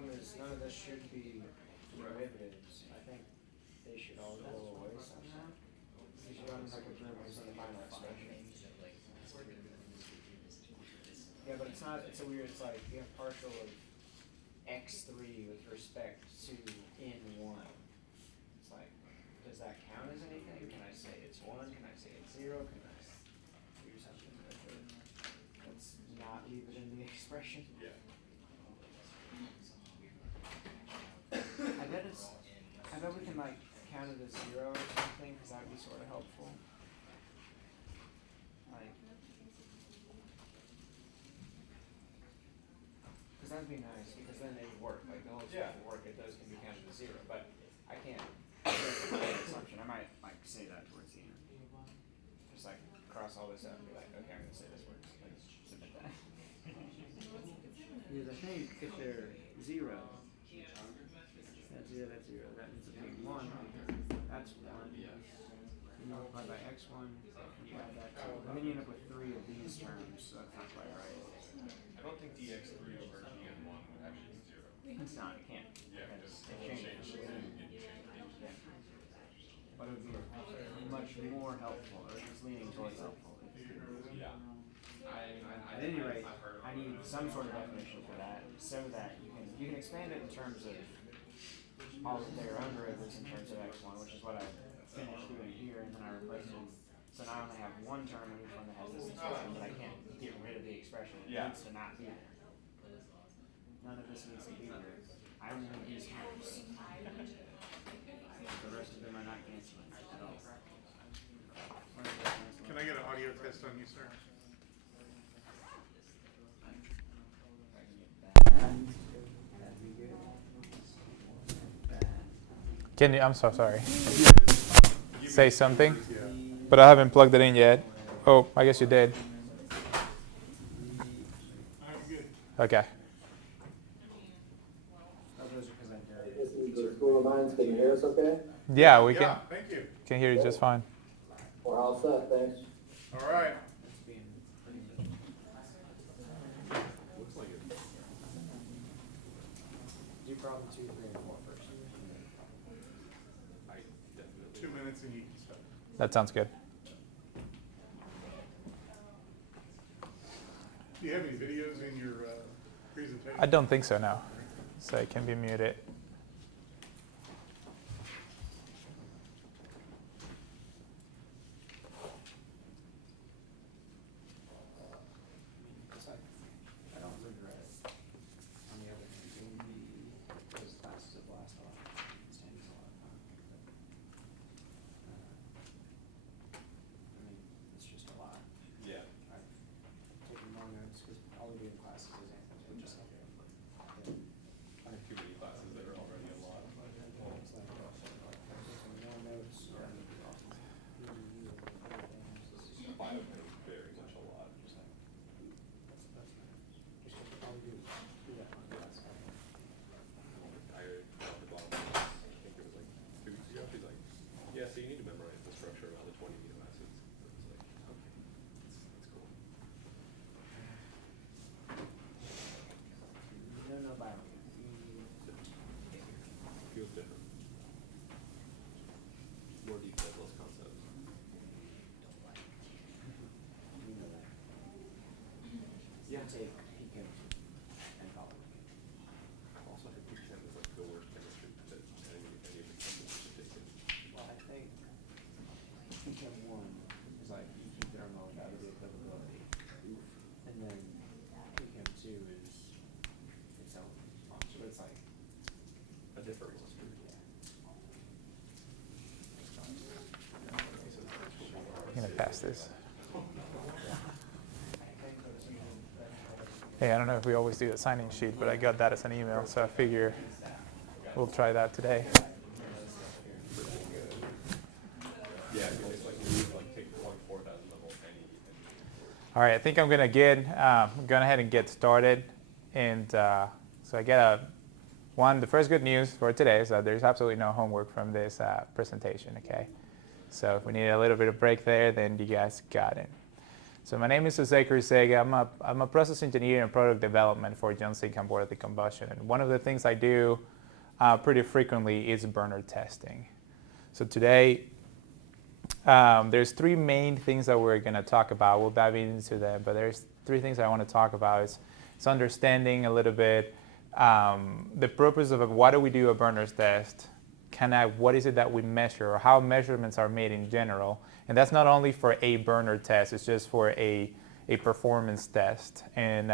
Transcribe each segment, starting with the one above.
problem is none of this should be derivatives. I think they should all go away somehow. Because you don't have like a derivatives in the final expression. Yeah, but it's not, it's a weird, it's like you have partial of x3 with respect to n1. It's like, does that count as anything? Can I say it's 1? Can I say it's 0? Can I do something with it? Let's not leave it in the expression. Yeah. I bet we can like count it as 0 or something, because that would be sort of helpful. Like, because that would be nice, because then it would work. Like the whole stuff would work. It does can be counted as 0, but I can't. Assumption. I might like say that towards the end. Just like cross all this out and be like, okay, I'm gonna say this works. Like submit that. Because I think if they're 0, that's 0, that's 0. That means if it's 1, that's 1. You multiply by x1, you add that 2. And then you end up with 3 of these terms, so that's not quite right. I don't think dx3 over dn1 would actually be 0. It's not, it can't. Yeah, because it changes. Yeah. But it would be much more helpful, or at least leaning towards helpful. Yeah. At any rate, I need some sort of definition for that, so that you can expand it in terms of all of their own derivatives in terms of x1, which is what I finished doing here, and then I replaced it. So now I only have one term in each one that has this expression, but I can't get rid of the expression. It needs to not be there. None of this needs to be there. I only need these terms. The rest of them are not canceling at all. Can I get an audio test on you, sir? Can you? I'm so sorry. Say something, but I haven't plugged it in yet. Oh, I guess you did. Okay. This is the School of Mines. Can you hear us okay? Yeah, we can. Yeah, thank you. Can hear you just fine. We're all set, thanks. All right. Looks like it. Do problem 2, 3, and 4 first. I definitely. 2 minutes and you can start. That sounds good. Do you have any videos in your presentation? I don't think so now, so it can be muted. It's like, I don't regret it. On the other hand, doing those classes of last a lot. Stands a lot of time. I mean, it's just a lot. Yeah. I've taken more notes because all we do in classes is answers. Just like I have too many classes that are already a lot. it's like taking more notes or Bio is very much a lot. that's nice. Just all we do is do that on class. I got the bottom, I think it was like 2 weeks ago. She's like, yeah, so you need to memorize the structure of all the 20 amino acids. I was like, okay, that's cool. You don't know bio. Feels different. More detailed, less concepts. You know that. Yeah. Take Pico and follow. Also, I think P10 is like the worst chemistry that any of the companies should take it. Well, I think Pico 1 is like you keep thermal without the equivalability. And then Pico 2 is its own monster. It's like A different one. I'm gonna pass this. Hey, I don't know if we always do the signing sheet, but I got that as an email, so I figure we'll try that today. Yeah, it's like you need to like take 4,000 level All right, I think I'm gonna go ahead and get started. And so I get the first good news for today is that there's absolutely no homework from this presentation, okay? So if we need a little bit of break there, then you guys got it. So my name is Jose Cruzega. I'm a process engineer and product development for Johnson Camborati Combustion. And one of the things I do pretty frequently is burner testing. So today, there's three main things that we're going to talk about. We'll dive into them, but there's three things I want to talk about. It's understanding a little bit the purpose of why do we do a burners test, what is it that we measure, or how measurements are made in general. And that's not only for a burner test, it's just for a performance test. And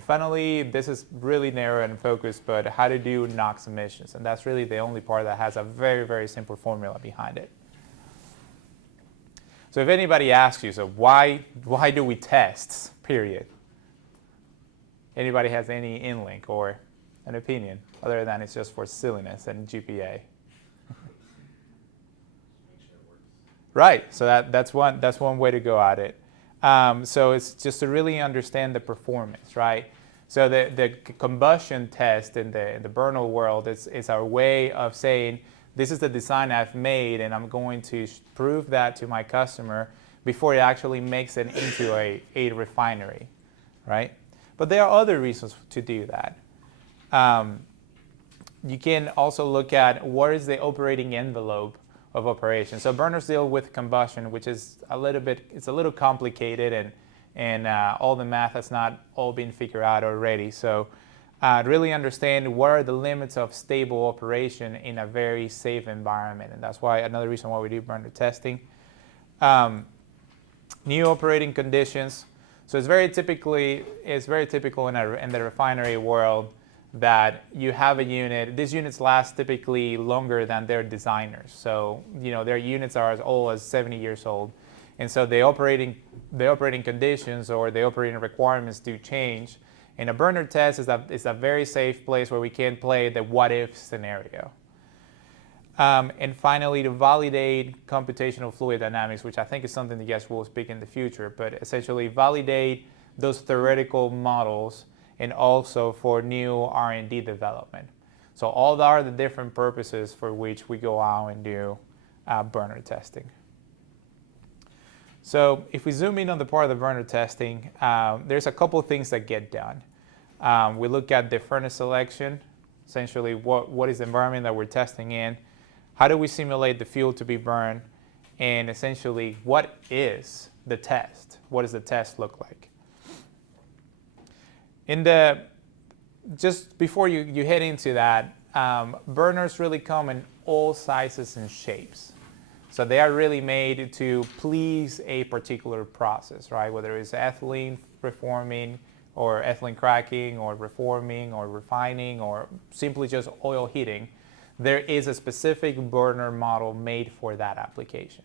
finally, this is really narrow and focused, but how to do NOx emissions. And that's really the only part that has a very, very simple formula behind it. So if anybody asks you, so why do we test, period? Anybody has any in-link or an opinion other than it's just for silliness and GPA? Right, so that's one way to go at it. So it's just to really understand the performance, right? So the combustion test in the Bernal world is our way of saying, this is the design I've made, and I'm going to prove that to my customer before it actually makes it into a refinery, right? But there are other reasons to do that. You can also look at what is the operating envelope of operation. So burners deal with combustion, which is it's a little complicated, and all the math has not all been figured out already. So really understand what are the limits of stable operation in a very safe environment, and that's why another reason why we do burner testing. New operating conditions. So it's very typical in the refinery world that you have a unit. These units last typically longer than their designers. So their units are as old as 70 years old, and so the operating conditions or the operating requirements do change. And a burner test is a very safe place where we can play the what-if scenario. And finally, to validate computational fluid dynamics, which I think is something that you guys will speak in the future, but essentially validate those theoretical models and also for new R&D development. So all are the different purposes for which we go out and do burner testing. So if we zoom in on the part of the burner testing, there's a couple of things that get done. We look at the furnace selection, essentially what is the environment that we're testing in, how do we simulate the fuel to be burned, and essentially what is the test? What does the test look like? Just before you head into that, burners really come in all sizes and shapes. So they are really made to please a particular process, right? Whether it's ethylene reforming or ethylene cracking or reforming or refining or simply just oil heating, there is a specific burner model made for that application.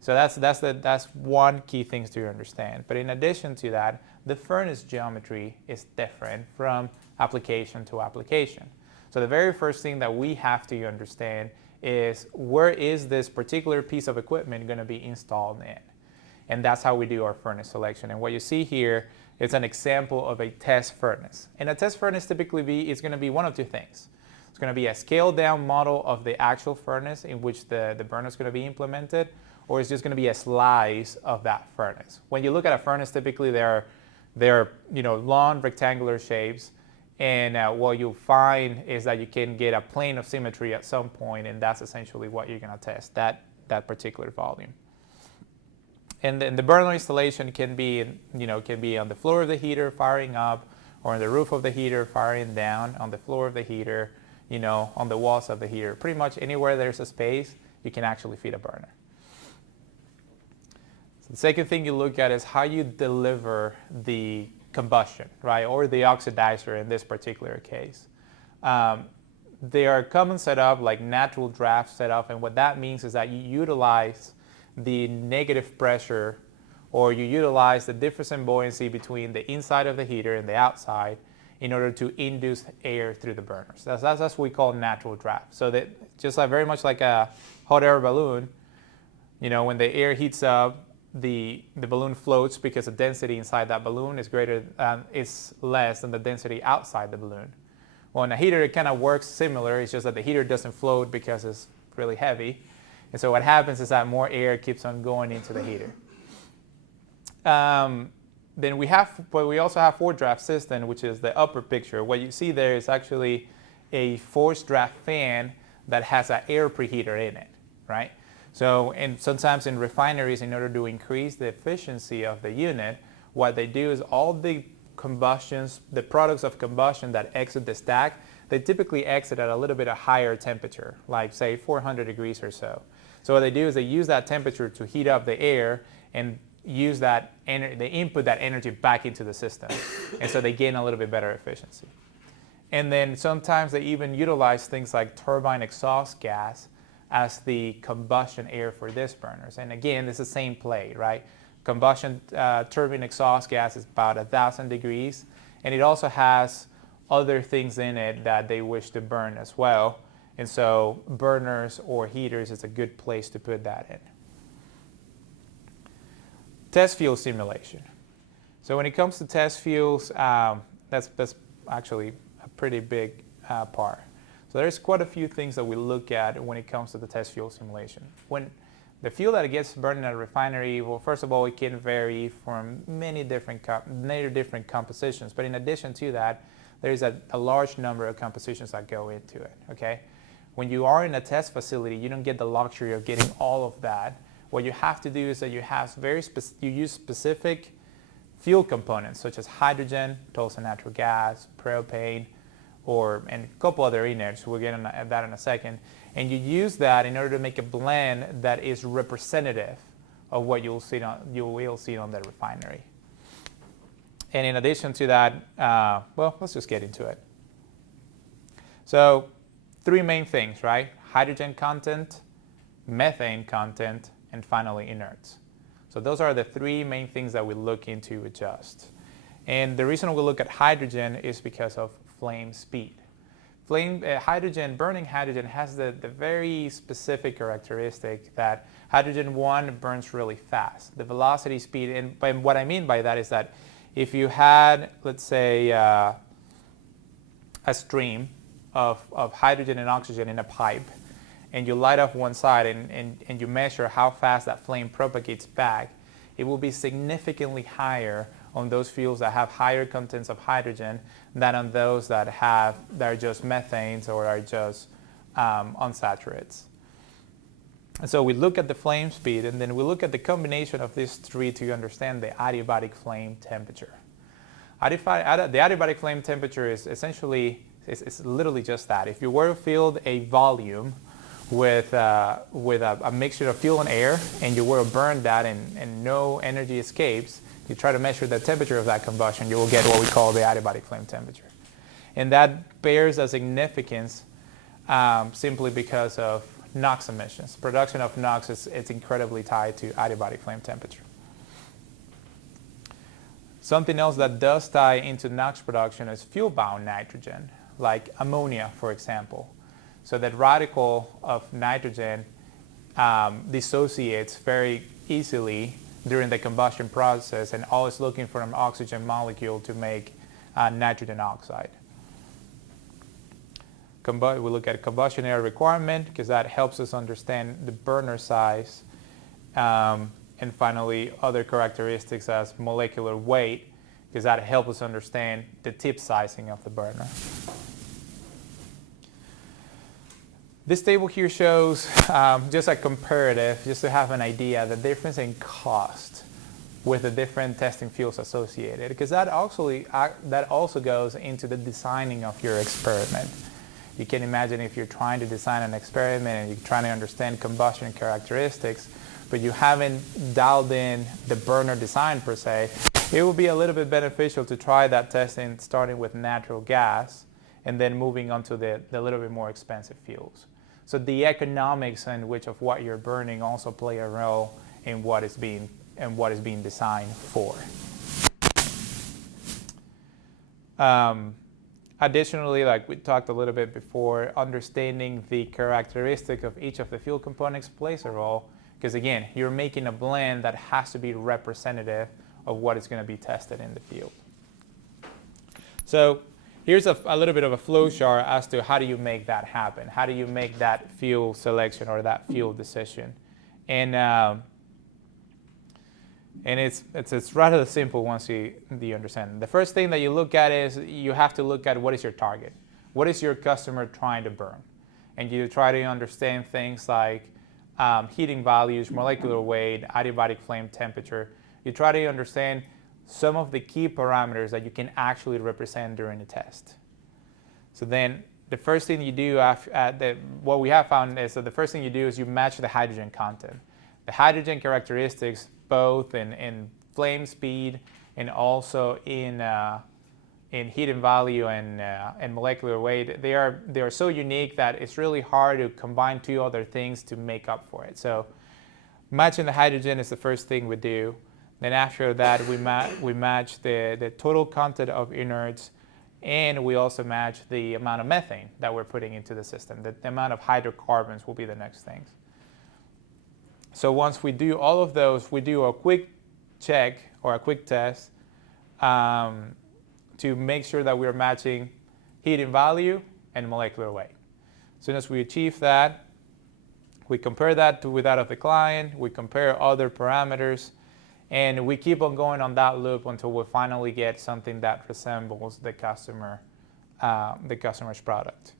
So that's one key thing to understand. But in addition to that, the furnace geometry is different from application to application. So the very first thing that we have to understand is where is this particular piece of equipment going to be installed in? And that's how we do our furnace selection. And what you see here is an example of a test furnace. And a test furnace typically is going to be one of two things. It's going to be a scaled down model of the actual furnace in which the burner is going to be implemented, or it's just going to be a slice of that furnace. When you look at a furnace, typically they're long rectangular shapes, and what you'll find is that you can get a plane of symmetry at some point, and that's essentially what you're going to test, that particular volume. And then the burner installation can be on the floor of the heater firing up, or on the roof of the heater firing down, on the floor of the heater, on the walls of the heater. Pretty much anywhere there's a space, you can actually feed a burner. So the second thing you look at is how you deliver the combustion, right, or the oxidizer in this particular case. They are common setup like natural draft setup, and what that means is that you utilize the negative pressure, or you utilize the difference in buoyancy between the inside of the heater and the outside in order to induce air through the burners. That's what we call natural draft. So that just very much like a hot air balloon, when the air heats up, the balloon floats because the density inside that balloon is less than the density outside the balloon. Well, in a heater, it kind of works similar. It's just that the heater doesn't float because it's really heavy. And so what happens is that more air keeps on going into the heater. then we also have forced draft system, which is the upper picture. What you see there is actually a forced draft fan that has an air preheater in it, right? So, and sometimes in refineries, in order to increase the efficiency of the unit, what they do is all the products of combustion that exit the stack, they typically exit at a little bit of higher temperature, like say 400 degrees or so. So what they do is they use that temperature to heat up the air and use that they input that energy back into the system, and so they gain a little bit better efficiency. And then sometimes they even utilize things like turbine exhaust gas as the combustion air for these burners. And again, it's the same play, right? Combustion turbine exhaust gas is about 1,000 degrees, and it also has other things in it that they wish to burn as well. And so burners or heaters is a good place to put that in. Test fuel simulation. So when it comes to test fuels, that's actually a pretty big part. So there's quite a few things that we look at when it comes to the test fuel simulation. When the fuel that gets burned in a refinery, well, first of all, it can vary from many different compositions. But in addition to that, there's a large number of compositions that go into it, okay? When you are in a test facility, you don't get the luxury of getting all of that. What you have to do is that you use specific fuel components, such as hydrogen, also natural gas, propane, and a couple other inerts. We'll get into that in a second. And you use that in order to make a blend that is representative of what you will see on the refinery. And in addition to that, well, let's just get into it. So 3 main things, right? Hydrogen content, methane content, and finally inerts. So those are the 3 main things that we look into adjust. And the reason we look at hydrogen is because of flame speed. Burning hydrogen has the very specific characteristic that hydrogen, one, burns really fast. The velocity speed, and what I mean by that is that if you had, let's say, a stream of hydrogen and oxygen in a pipe, and you light up one side and you measure how fast that flame propagates back, it will be significantly higher on those fuels that have higher contents of hydrogen than on those that are just methanes or are just unsaturates. And so we look at the flame speed, and then we look at the combination of these 3 to understand the adiabatic flame temperature. The adiabatic flame temperature is essentially, it's literally just that. If you were to fill a volume with a mixture of fuel and air, and you were to burn that and no energy escapes, you try to measure the temperature of that combustion, you will get what we call the adiabatic flame temperature. And that bears a significance simply because of NOx emissions. Production of NOx is incredibly tied to adiabatic flame temperature. Something else that does tie into NOx production is fuel-bound nitrogen, like ammonia, for example. So that radical of nitrogen dissociates very easily during the combustion process and always looking for an oxygen molecule to make nitrogen oxide. We look at combustion air requirement because that helps us understand the burner size, and finally other characteristics as molecular weight, because that helps us understand the tip sizing of the burner. This table here shows just a comparative, just to have an idea, the difference in cost with the different testing fuels associated, because that also goes into the designing of your experiment. You can imagine if you're trying to design an experiment and you're trying to understand combustion characteristics, but you haven't dialed in the burner design per se, it will be a little bit beneficial to try that testing starting with natural gas and then moving on to the little bit more expensive fuels. So the economics in which of what you're burning also play a role in what is being designed for. Additionally, like we talked a little bit before, understanding the characteristic of each of the fuel components plays a role, because again, you're making a blend that has to be representative of what is going to be tested in the field. So here's a little bit of a flow chart as to how do you make that happen? How do you make that fuel selection or that fuel decision? And And it's rather simple once you understand. The first thing that you look at is you have to look at what is your target. What is your customer trying to burn? And you try to understand things like heating values, molecular weight, adiabatic flame temperature. You try to understand some of the key parameters that you can actually represent during a test. So then the first thing you do what we have found is that the first thing you do is you match the hydrogen content. The hydrogen characteristics, both in flame speed and also in heating value and molecular weight, they are so unique that it's really hard to combine two other things to make up for it. So matching the hydrogen is the first thing we do. Then after that, we match the total content of inerts, and we also match the amount of methane that we're putting into the system. The amount of hydrocarbons will be the next things. So once we do all of those, we do a quick check or a quick test to make sure that we're matching heating value and molecular weight. As soon as we achieve that, we compare that with that of the client, we compare other parameters, and we keep on going on that loop until we finally get something that resembles the customer's product.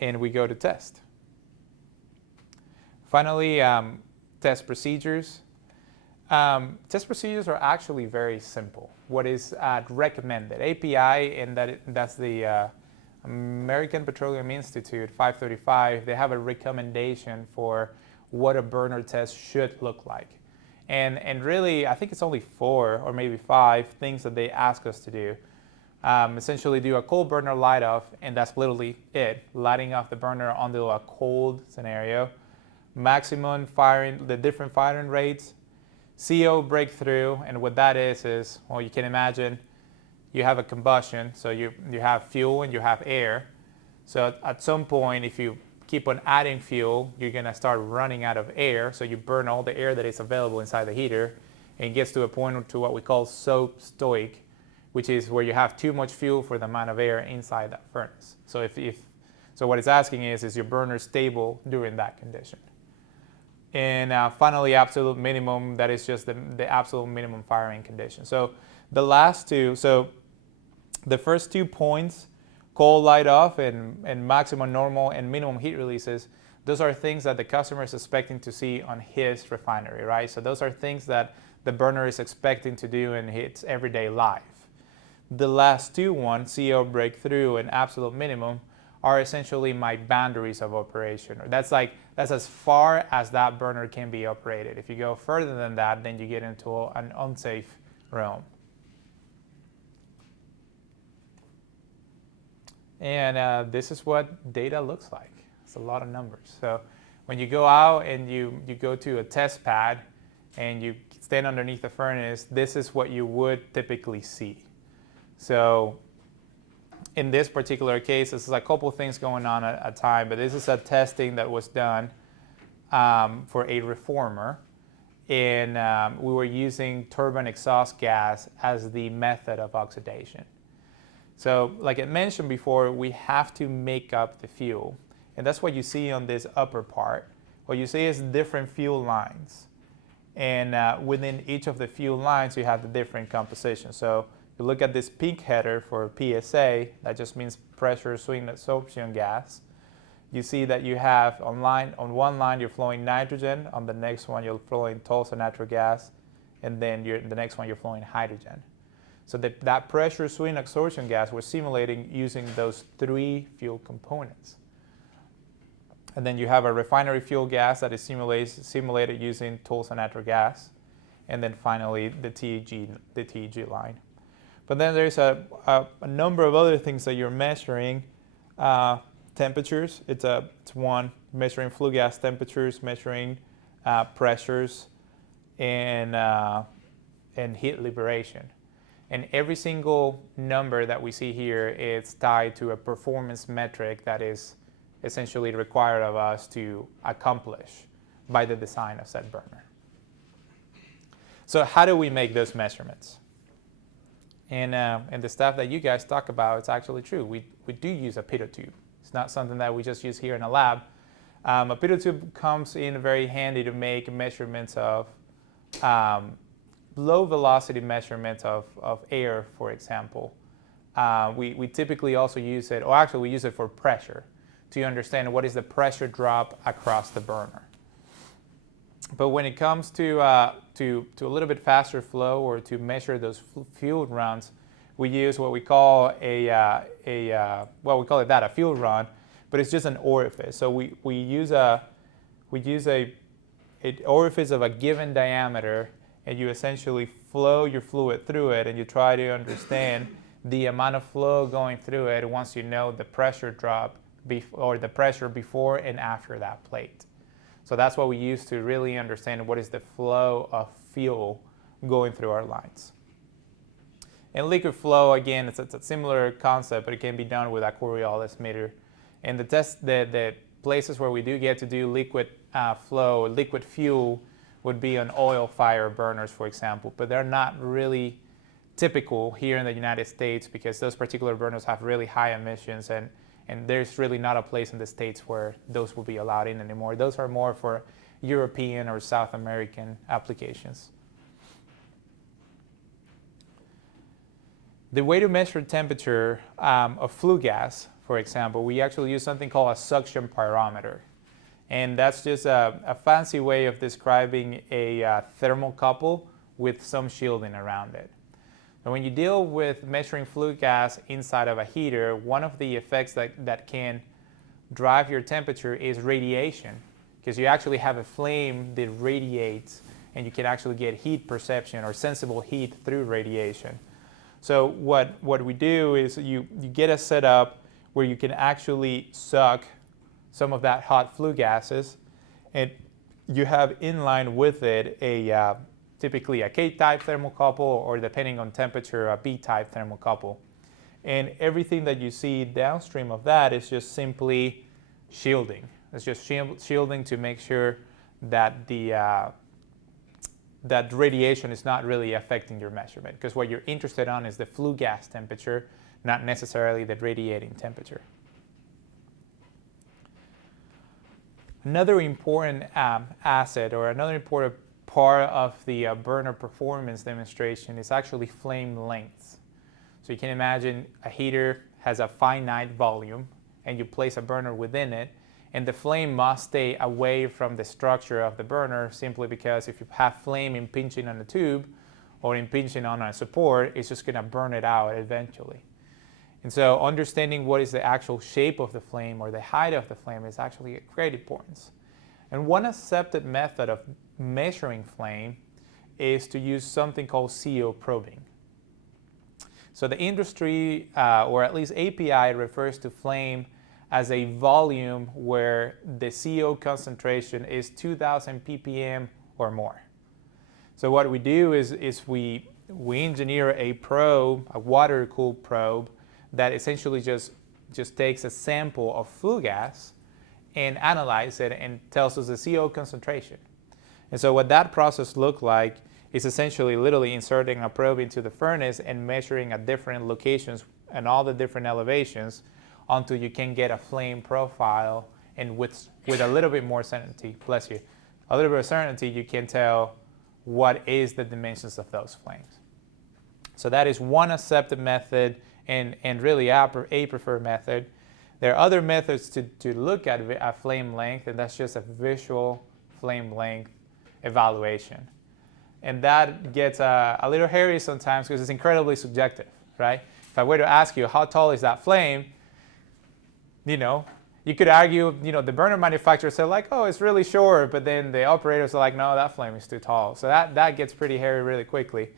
And we go to test. Finally, test procedures. Test procedures are actually very simple. What is recommended? API, and that's the American Petroleum Institute 535, they have a recommendation for what a burner test should look like. And really, I think it's only 4 or maybe 5 things that they ask us to do. Essentially do a cold burner light off, and that's literally it, lighting off the burner under a cold scenario. Maximum firing, the different firing rates, CO breakthrough, and what that is, well, you can imagine you have a combustion, so you have fuel and you have air. So at some point, if you keep on adding fuel, you're gonna start running out of air, so you burn all the air that is available inside the heater, and it gets to a point to what we call soap stoic, which is where you have too much fuel for the amount of air inside that furnace. So so what it's asking is your burner stable during that condition? And finally, absolute minimum, that is just the absolute minimum firing condition. So the last two, so the first 2 points, cold light off and maximum normal and minimum heat releases, those are things that the customer is expecting to see on his refinery, right? So those are things that the burner is expecting to do in its everyday life. The last 2 ones, CO breakthrough and absolute minimum, are essentially my boundaries of operation. That's as far as that burner can be operated. If you go further than that, then you get into an unsafe realm. And this is what data looks like. It's a lot of numbers. So when you go out and you go to a test pad and you stand underneath the furnace, this is what you would typically see. So in this particular case, this is a couple of things going on at a time, but this is a testing that was done for a reformer. And we were using turbine exhaust gas as the method of oxidation. So like I mentioned before, we have to make up the fuel. And that's what you see on this upper part. What you see is different fuel lines. And within each of the fuel lines, you have the different composition. So you look at this pink header for PSA, that just means pressure swing adsorption gas. You see that you have on one line you're flowing nitrogen, on the next one you're flowing Tulsa natural gas, and then the next one you're flowing hydrogen. So that pressure swing adsorption gas we're simulating using those 3 fuel components. And then you have a refinery fuel gas that is simulated using Tulsa natural gas, and then finally the TEG line. But then there's a number of other things that you're measuring. Temperatures, it's one, measuring flue gas temperatures, measuring pressures, and heat liberation. And every single number that we see here is tied to a performance metric that is essentially required of us to accomplish by the design of said burner. So how do we make those measurements? And the stuff that you guys talk about, it's actually true. We do use a pitot tube. It's not something that we just use here in a lab. A pitot tube comes in very handy to make measurements of low velocity measurements of air, for example. We typically also use it, or actually we use it for pressure, to understand what is the pressure drop across the burner. But when it comes to a little bit faster flow, or to measure those fuel runs, we use what we call a fuel run, but it's just an orifice. So we use an orifice of a given diameter, and you essentially flow your fluid through it, and you try to understand the amount of flow going through it once you know the pressure drop or the pressure before and after that plate. So that's what we use to really understand what is the flow of fuel going through our lines. And liquid flow, again, it's a similar concept, but it can be done with a Coriolis meter. And the places where we do get to do liquid flow, liquid fuel, would be on oil fire burners, for example. But they're not really typical here in the United States, because those particular burners have really high emissions, and there's really not a place in the States where those will be allowed in anymore. Those are more for European or South American applications. The way to measure temperature of flue gas, for example, we actually use something called a suction pyrometer. And that's just a fancy way of describing a thermocouple with some shielding around it. And when you deal with measuring flue gas inside of a heater, one of the effects that can drive your temperature is radiation, because you actually have a flame that radiates, and you can actually get heat perception or sensible heat through radiation. So what we do is you get a setup where you can actually suck some of that hot flue gases, and you have in line with it typically a K-type thermocouple, or depending on temperature, a B-type thermocouple. And everything that you see downstream of that is just simply shielding. It's just shielding to make sure that that radiation is not really affecting your measurement, because what you're interested in is the flue gas temperature, not necessarily the radiating temperature. Another important asset, or another important part of the burner performance demonstration, is actually flame lengths. So you can imagine a heater has a finite volume, and you place a burner within it, and the flame must stay away from the structure of the burner, simply because if you have flame impinging on the tube or impinging on a support, it's just going to burn it out eventually. And so understanding what is the actual shape of the flame or the height of the flame is actually of great importance. And one accepted method of measuring flame is to use something called CO probing. So the industry, or at least API, refers to flame as a volume where the CO concentration is 2,000 ppm or more. So what we do is we engineer a probe, a water-cooled probe, that essentially just takes a sample of flue gas and analyzes it and tells us the CO concentration. And so what that process looks like is essentially literally inserting a probe into the furnace and measuring at different locations and all the different elevations until you can get a flame profile, and with a little bit more certainty, bless you, a little bit of certainty, you can tell what is the dimensions of those flames. So that is one accepted method, and really a preferred method. There are other methods to look at a flame length, and that's just a visual flame length evaluation. And that gets a little hairy sometimes, because it's incredibly subjective, right? If I were to ask you, how tall is that flame? You could argue, the burner manufacturer said like, oh, it's really short, but then the operators are like, no, that flame is too tall. So that gets pretty hairy really quickly.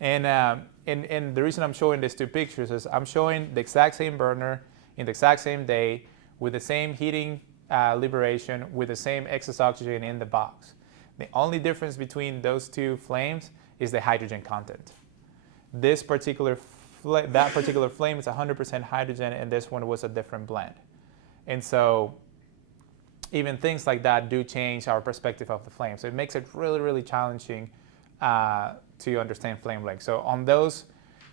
And the reason I'm showing these two pictures is I'm showing the exact same burner in the exact same day with the same heating liberation, with the same excess oxygen in the box. The only difference between those two flames is the hydrogen content. That particular flame is 100% hydrogen, and this one was a different blend. And so even things like that do change our perspective of the flame. So it makes it really, really challenging to understand flame length. So on those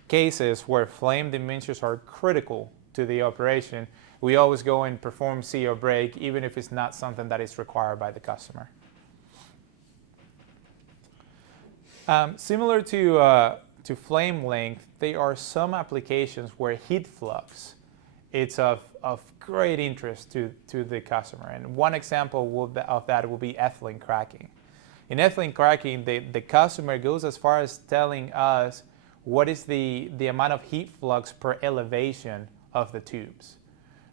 cases where flame dimensions are critical to the operation, we always go and perform CO break, even if it's not something that is required by the customer. Similar to flame length, there are some applications where heat flux it's of great interest to the customer. And one example of that will be ethylene cracking. In ethylene cracking, the customer goes as far as telling us what is the amount of heat flux per elevation of the tubes,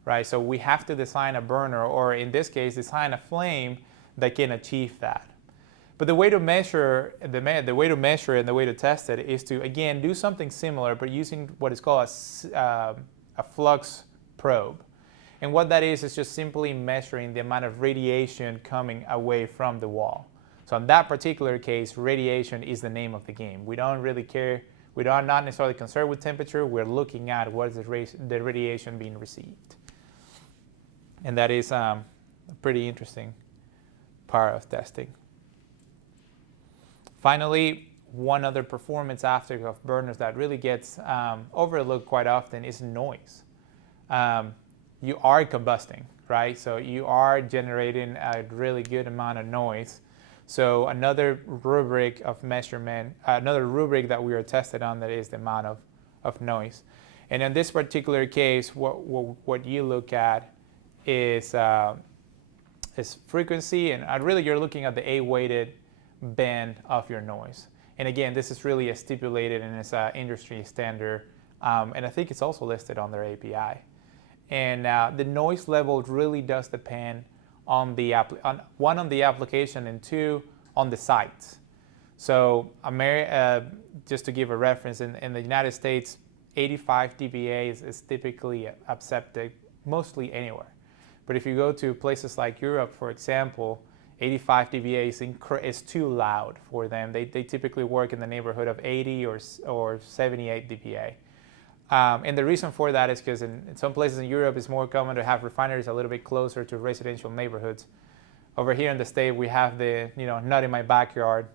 right? So we have to design a burner, or in this case, design a flame that can achieve that. But the way to measure and the way to test it is to, again, do something similar, but using what is called a flux probe. And what that is just simply measuring the amount of radiation coming away from the wall. So in that particular case, radiation is the name of the game. We don't really care. We are not necessarily concerned with temperature. We're looking at what is the radiation being received. And that is a pretty interesting part of testing. Finally, one other performance aspect of burners that really gets overlooked quite often is noise. You are combusting, right? So you are generating a really good amount of noise. So another rubric of measurement, another rubric that we are tested on, that is the amount of noise. And in this particular case, what you look at is frequency, and really you're looking at the A-weighted band of your noise. And again, this is really stipulated and it's an industry standard, and I think it's also listed on their API. And the noise level really does depend on the one, on the application, and two, on the site. So just to give a reference, in the United States, 85 dBA is typically accepted mostly anywhere. But if you go to places like Europe, for example, 85 dBA is too loud for them. They typically work in the neighborhood of 80 or 78 dBA. And the reason for that is because in some places in Europe, it's more common to have refineries a little bit closer to residential neighborhoods. Over here in the States, we have the not in my backyard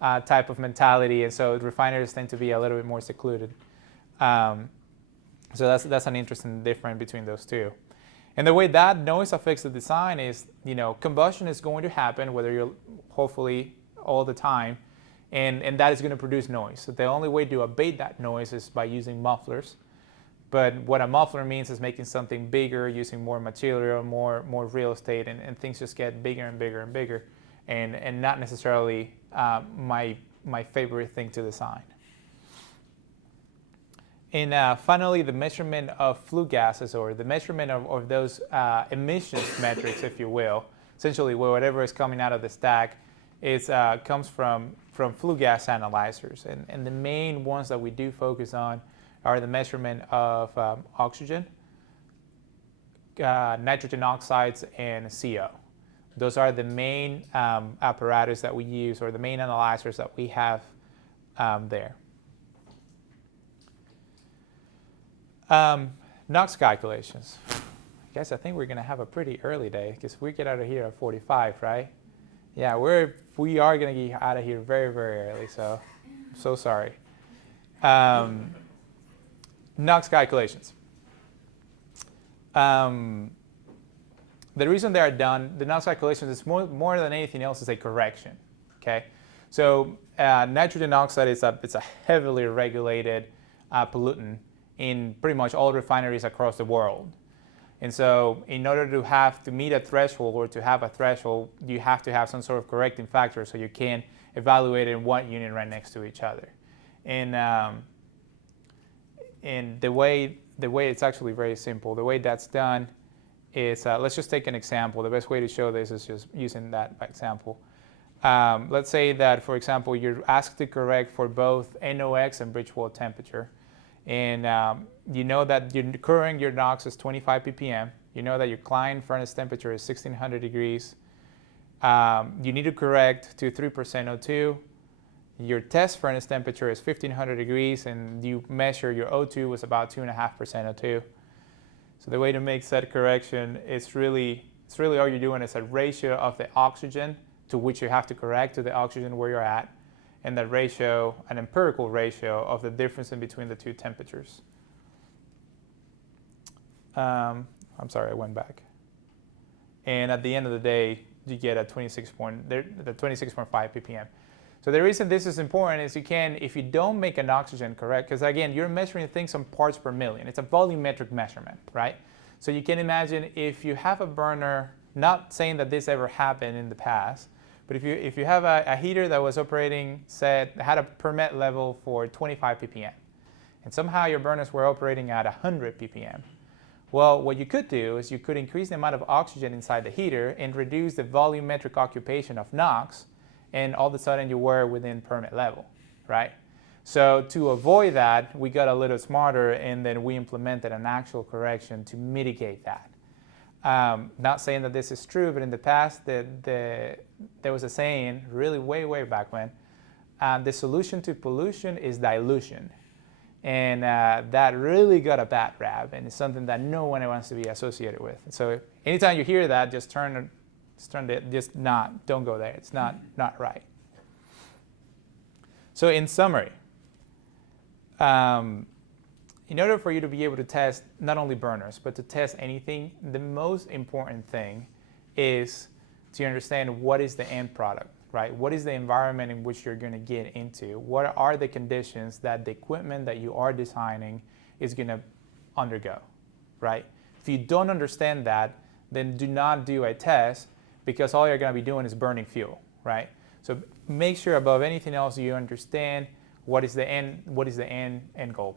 type of mentality, and so refineries tend to be a little bit more secluded. So that's an interesting difference between those two. And the way that noise affects the design is, combustion is going to happen, whether you're hopefully all the time, and that is going to produce noise. So the only way to abate that noise is by using mufflers. But what a muffler means is making something bigger, using more material, more real estate, and things just get bigger and bigger and bigger, and not necessarily my favorite thing to design. And finally, the measurement of flue gases, or the measurement of those emissions metrics, if you will. Essentially, whatever is coming out of the stack comes from flue gas analyzers. And the main ones that we do focus on are the measurement of oxygen, nitrogen oxides, and CO. Those are the main apparatus that we use, or the main analyzers that we have there. NOx calculations. Guys, I think we're going to have a pretty early day, because we get out of here at 45, right? Yeah, we are going to get out of here very, very early, so I'm so sorry. NOx calculations. The reason they are done, the NOx calculations, is more than anything else is a correction. Okay, so nitrogen oxide it's a heavily regulated pollutant in pretty much all refineries across the world. And so in order to meet a threshold, or to have a threshold, you have to have some sort of correcting factor, so you can evaluate in one unit right next to each other. And the way it's actually very simple. The way that's done is, let's just take an example. The best way to show this is just using that example. Let's say that, for example, you're asked to correct for both NOx and bridge wall temperature. And you know that your NOx is 25 ppm. You know that your client furnace temperature is 1600 degrees. You need to correct to 3% O2. Your test furnace temperature is 1500 degrees, and you measure your O2 was about 2.5% O2. So the way to make said correction is really all you're doing is a ratio of the oxygen to which you have to correct to the oxygen where you're at, and the ratio, an empirical ratio of the difference in between the two temperatures. I'm sorry, I went back. And at the end of the day, you get a 26.5 ppm. So the reason this is important is if you don't make an oxygen correct, because again, you're measuring things on parts per million. It's a volumetric measurement, right? So you can imagine if you have a burner, not saying that this ever happened in the past, but if you have a heater that was operating, had a permit level for 25 ppm, and somehow your burners were operating at 100 ppm, well, what you could do is you could increase the amount of oxygen inside the heater and reduce the volumetric occupation of NOx, and all of a sudden you were within permit level, right? So to avoid that, we got a little smarter, and then we implemented an actual correction to mitigate that. Not saying that this is true, but in the past, there was a saying, really way back when, the solution to pollution is dilution. And that really got a bad rap, and it's something that no one wants to be associated with. So anytime you hear that, don't go there. It's not right. So in summary, in order for you to be able to test not only burners, but to test anything, the most important thing is to understand what is the end product, right? What is the environment in which you're going to get into? What are the conditions that the equipment that you are designing is going to undergo, right? If you don't understand that, then do not do a test, because all you're going to be doing is burning fuel, right? So make sure above anything else you understand what is the end goal.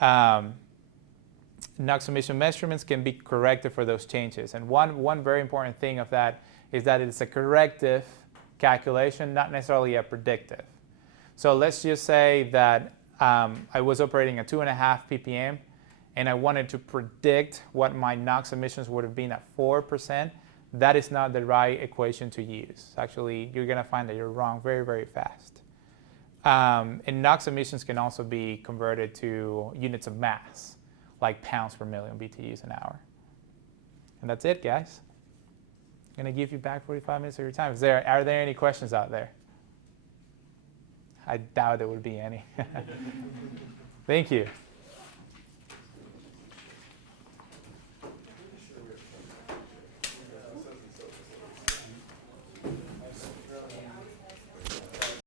NOx emission measurements can be corrected for those changes. And one very important thing of that is that it's a corrective calculation, not necessarily a predictive. So let's just say that I was operating at 2.5 ppm and I wanted to predict what my NOx emissions would have been at 4%. That is not the right equation to use. Actually, you're going to find that you're wrong very fast. And NOx emissions can also be converted to units of mass, like pounds per million BTUs an hour. And that's it, guys. I'm going to give you back 45 minutes of your time. Are there any questions out there? I doubt there would be any. Thank you.